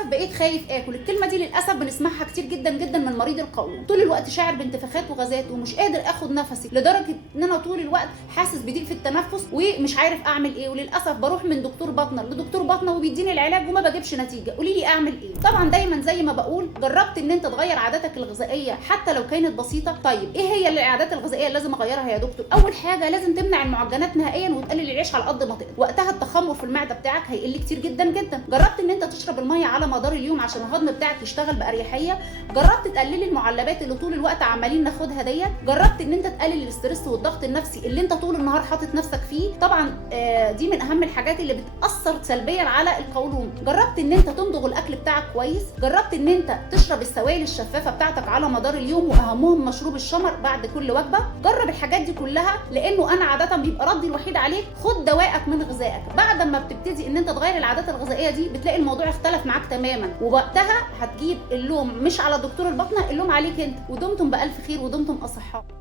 للاسف بقيت خايف اكل. الكلمه دي للاسف بنسمعها كتير جدا جدا من مريض القولون، طول الوقت شاعر بانتفاخات وغازات ومش قادر اخد نفسي، لدرجه ان انا طول الوقت حاسس بضيق في التنفس ومش عارف اعمل ايه. وللاسف بروح من دكتور باطنه لدكتور باطنه وبيديني العلاج وما بجيبش نتيجه. قولي لي اعمل ايه؟ طبعا دايما زي ما بقول، جربت ان انت تغير عاداتك الغذائيه حتى لو كانت بسيطه؟ طيب ايه هي العادات الغذائيه اللي لازم اغيرها يا دكتور؟ اول حاجه لازم تمنع المعجنات نهائيا وتقلل العيش على قد ما تقدر، وقتها التخمر في المعده بتاعك هيقل كتير جدا جدا. جربت ان انت تشرب الميه على مدار اليوم عشان الهضم بتاعك يشتغل باريحيه؟ جربت تقلل المعلبات اللي طول الوقت عمالين ناخدها ديت؟ جربت ان انت تقلل الاسترس والضغط النفسي اللي انت طول النهار حاطط نفسك فيه؟ طبعا دي من اهم الحاجات اللي بتاثر سلبيا على القولون. جربت ان انت تمضغ الاكل بتاعك كويس؟ جربت ان انت تشرب السوائل الشفافه بتاعتك على مدار اليوم واهمهم مشروب الشمر بعد كل وجبه؟ جرب الحاجات دي كلها، لانه انا عاده بيبقى ردي الوحيد عليك خد دوائك من غذائك. بعد ما بتبتدي ان انت تغير العادات الغذائيه دي بتلاقي الموضوع اختلف معاك تماما، ووقتها هتجيب اللوم مش على دكتور الباطنه، اللوم عليك انت. ودمتم بالف خير ودمتم اصحاء.